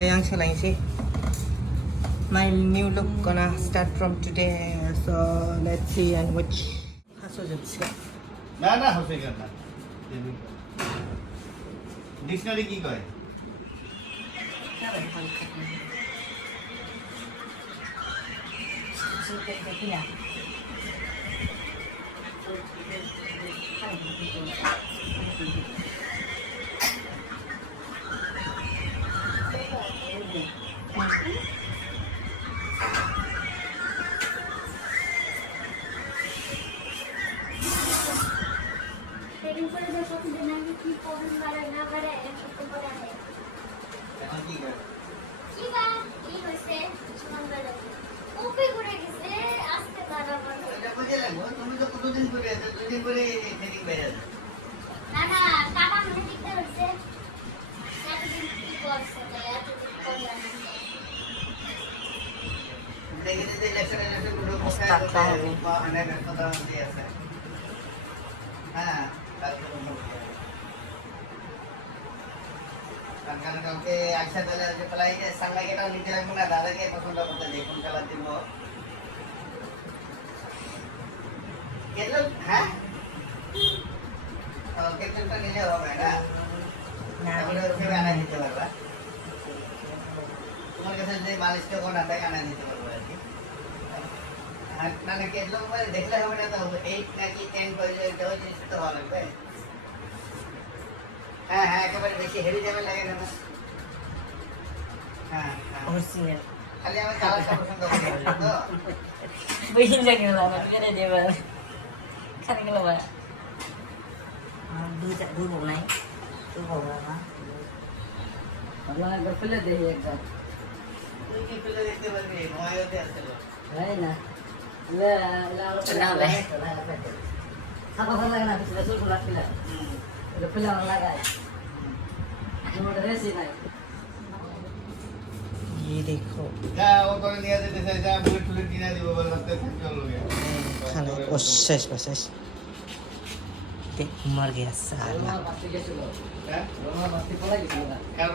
Yang Shalaishi. My new look gonna start from today, so let's see and watch. না না হচ্ছে কেন না ডিকশনারি কি কয় ট্রেনিং করে দেখো দিন আগে কি প্রবলেম বাড়ে না বাড়ে একটু পরে আসে এখন কি কয় কি বা কি হইছে সকালবেলা ওপে করে গেছে আজকে বারবার এটা বুঝে লাগো তুমি তো কতদিন করে আছো দুদিন করে ট্রেনিং বেরিয়ে যাচ্ছে না না টাকা মনে দিতে হইছে এতদিন কি করছে এতদিন করলাম দেখে দিতে ইলেকশন গুলো কোথায় অনেক কথা দিয়ে আছে হ্যাঁ কালকে কারণ কালকে আইসা তাহলে যে প্লাই সাংলাইকেটাও নিতে লাগবে না দাদাকে পছন্দ করতে যে কোন কালার দিব কেটল হ্যাঁ কেটলটা নিলে হবে না তাহলে ওকে আনা দিতে পারবা তোমার কাছে যে মালিশটা কোন আটাকে আনা দিতে পারবো আর কি না না কেটল মানে দেখলে হবে না তো 8 নাকি 10 কইলে ওই জিনিসটা তো ভালো লাগবে হ্যাঁ হ্যাঁ একেবারে বেশি হেভি যাবে লাগে না হ্যাঁ হ্যাঁ Original. খালি আমি কালারটা পছন্দ করি তো Bihin lang yung laman. Kaya di ba? Kaya nga ba? Dua bộ này. Dua bộ là hả? Wala nga pala dahil yung ka. তুই কি ফেলে দেখতে পারবি ময়তে আসছিল Ay na. Wala ko pala. Sapa pa lang na. Sila sul pula pila. Wala pila ang lagay. Yung mga resi na. ये देखो যা ও করে নিয়ে যেতে চাই যা বুলেট টুলেট কিনে দিব বল রাস্তা থাকি চল লোকে खाना ओ शेष बसेस ते मर गया साला Roma pasti gitu loh. হ্যাঁ Roma pasti pala gitu loh. কার